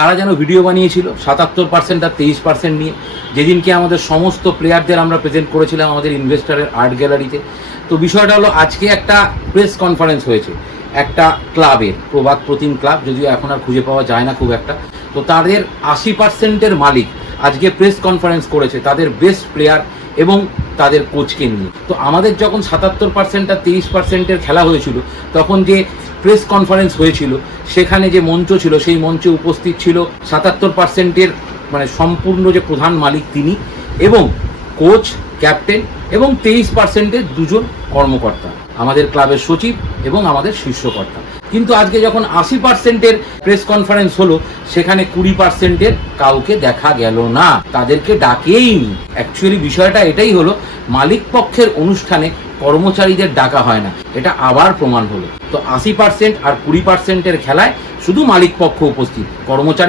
তারা যেন ভিডিও বানিয়েছিল ৭৭% আর ২৩% নিয়ে, যেদিনকে আমাদের সমস্ত প্লেয়ারদের আমরা প্রেজেন্ট করেছিলাম আমাদের ইনভেস্টরের আর্ট গ্যালারিতে। তো বিষয়টা হলো, আজকে একটা প্রেস কনফারেন্স হয়েছে একটা ক্লাবের, প্রবাদ প্রতিম ক্লাব, যদিও এখন আর খুঁজে পাওয়া যায় না খুব একটা। তো তাদের ৮০%-এর মালিক আজকে প্রেস কনফারেন্স করেছে তাদের বেস্ট প্লেয়ার এবং তাদের কোচকে নিয়ে। তো আমাদের যখন ৭৭% আর ৩০%-এর খেলা হয়েছিল, তখন যে প্রেস কনফারেন্স হয়েছিল সেখানে যে মঞ্চ ছিল, সেই মঞ্চে উপস্থিত ছিল ৭৭%-এর মানে সম্পূর্ণ যে প্রধান মালিক তিনি, এবং কোচ, ক্যাপ্টেন এবং 23%-এর দুজন কর্মকর্তা, আমাদের ক্লাবের সচিব এবং আমাদের শীর্ষকর্তা। কিন্তু আজকে যখন ৮০%-এর প্রেস কনফারেন্স হলো, সেখানে 20%-এর কাউকে দেখা গেল না, তাদেরকে ডাকেইনি। অ্যাকচুয়ালি বিষয়টা এটাই হলো, মালিক পক্ষের অনুষ্ঠানে কর্মচারীদের ডাকা হয় না, এটা আবার প্রমাণ হলো। তো ৮০% আর 20%-এর খেলায় শুধু মালিক পক্ষ উপস্থিত, কর্মচারী